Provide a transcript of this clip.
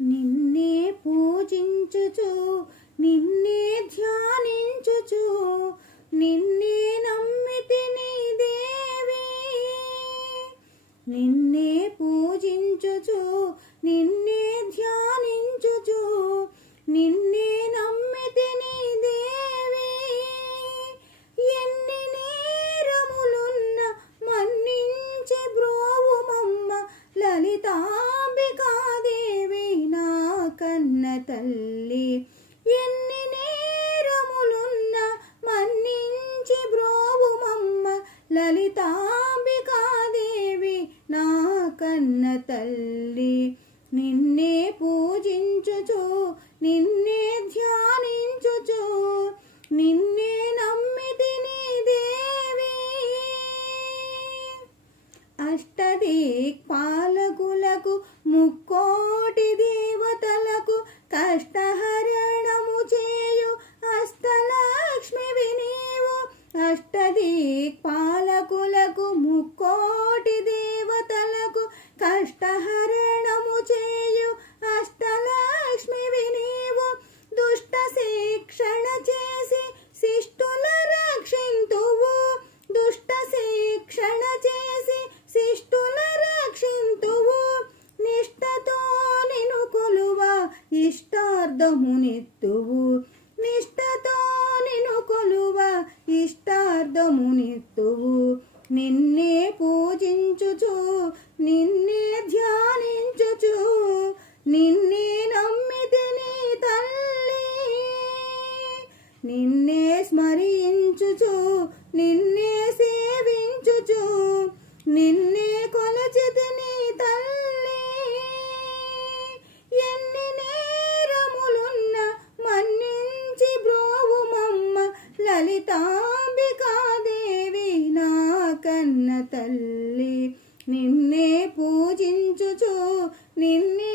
నిన్నే పూజించుచు నిన్నే ధ్యానించుచు నిన్నే నమ్మితిని దేవి. నిన్నే పూజించుచు నిన్నే ధ్యానించుచు నిన్నే నమ్మితిని దేవి. ఎన్ని నేరములున్న మన్నించి బ్రోవుమమ్మ లలితాంబికాదేవి నా కన్న తల్లి. ఎన్ని నేరములున్న మన్నించి బ్రోవుమమ్మ లలితాంబికాదేవి నా కన్న తల్లి. నిన్నే పూజించుచు నిన్నే ధ్యానించుచు నిన్నే నమ్మితిని దేవి. అష్టదిక్పాలకులకు ముక్కోటి దేవతలకు కష్టహరణము చేయు అష్టలక్ష్మివి నీవు. అష్టదిక్పాలకులకు ముక్కోటి దేవతలకు కష్టహరణము చేయు అష్టలక్ష్మివి నీవు. దుష్ట శిక్షణ చేసి శిష్టుల రక్షింతువు. దుష్ట శిక్షణ చేసి శిష్టుల రక్షింతువు. నిష్ఠతో నిను కొలువ ఇష్టార్థమునిత్తువు. నిష్ఠతో నిను కొలువ ఇష్టార్థమునిత్తువు. నిన్నే పూజించుచు నిన్నే ధ్యానించుచు నిన్నే నమ్మితిని తల్లి. నిన్నే స్మరించుచు నిన్నే సేవించుచు నిన్నే కొలచితిని తల్లి. ఎన్ని నేరములున్న మన్నించి బ్రోవుమమ్మ లలితాంబికాదేవి నా కన్న తల్లి. నిన్నే పూజించుచు నిన్నే